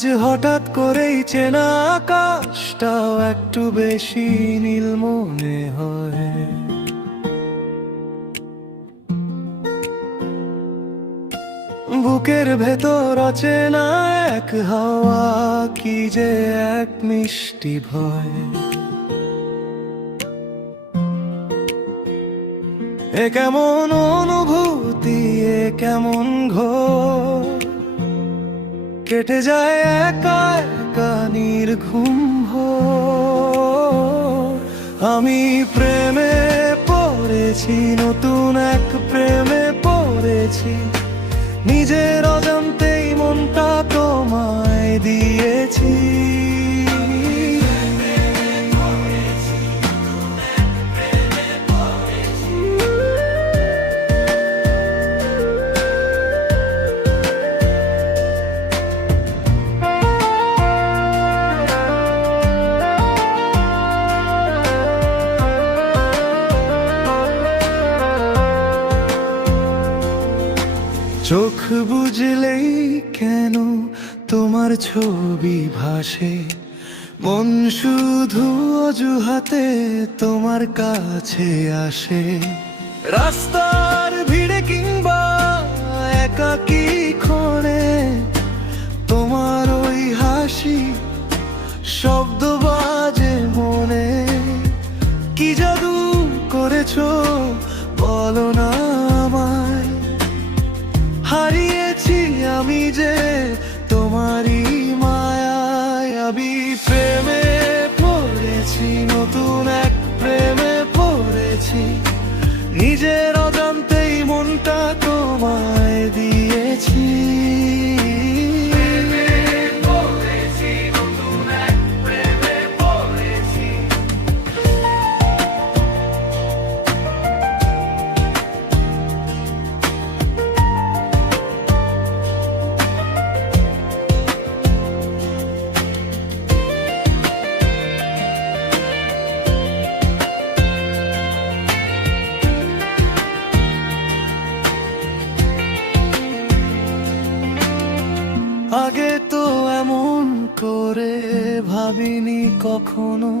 আজ হঠাৎ করেই চেনা আকাশটাও একটু বেশি নীল মনে হয়। বুকের ভেতর অচেনা এক হাওয়া, কি যে এক মিষ্টি ভয়। এ কেমন অনুভূতি, এ কেমন ঘোর, কেটে যায় একা একা নির্ঘুম ভোর। আমি প্রেমে পড়েছি, নতুন এক প্রেমে পড়েছি, নিজের অজান্তেই মনটা তোমায় দিয়েছি। চোখ বুঝলেই কেন তোমার ছবি ভাসে, মন শুধু অজুহাতে তোমার কাছে আসে। রাস্তার ভিড়ে কিংবা একাকী ক্ষণে তোমার ওই হাসি শব্দ বাজে মনে। কি জাদু করেছো বলো না আমায়, হারিয়েছি আমি যে তোমারই মায়ায়। আমি প্রেমে পড়েছি, নতুন এক প্রেমে পড়েছি, নিজের অজান্তেই মনটা তোমায় দিয়েছি। আগে তো এমন করে ভাবিনি কখনো,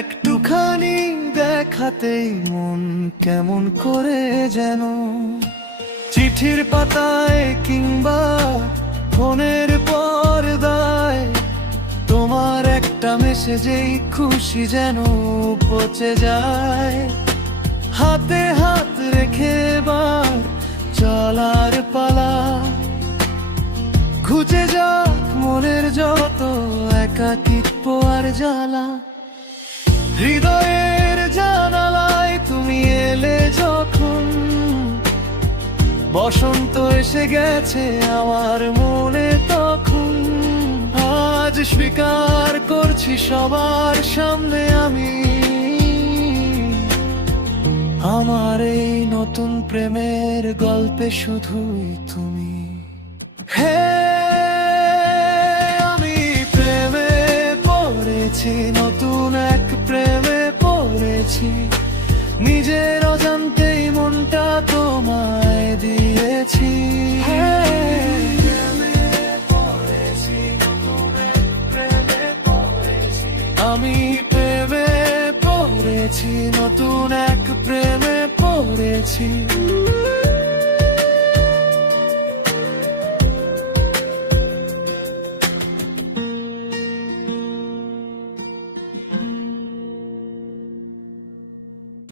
একটুখানি দেখাতেই মন কেমন করে যেন। চিঠির পাতায় কিংবা ফোনের পর্দায় তোমার একটা মেসেজেই খুশি যেন পচে যায়। হাতে হাত রেখে এবার চলার পালা, ঘুচে যাক মনের যত একাকিত্ব আর জ্বালা। হৃদয়ের জানালায় তুমি এলে যখন, বসন্ত এসে গেছে আমার মনে তখন। আজ স্বীকার করছি সবার সামনে আমি, আমার এই নতুন প্রেমের গল্পে শুধুই তুমি। হে নতুন এক প্রেমে পড়েছি, নিজের অজান্তেই মনটা তোমায় দিয়েছি। আমি প্রেমে পড়েছি, নতুন এক প্রেমে পড়েছি।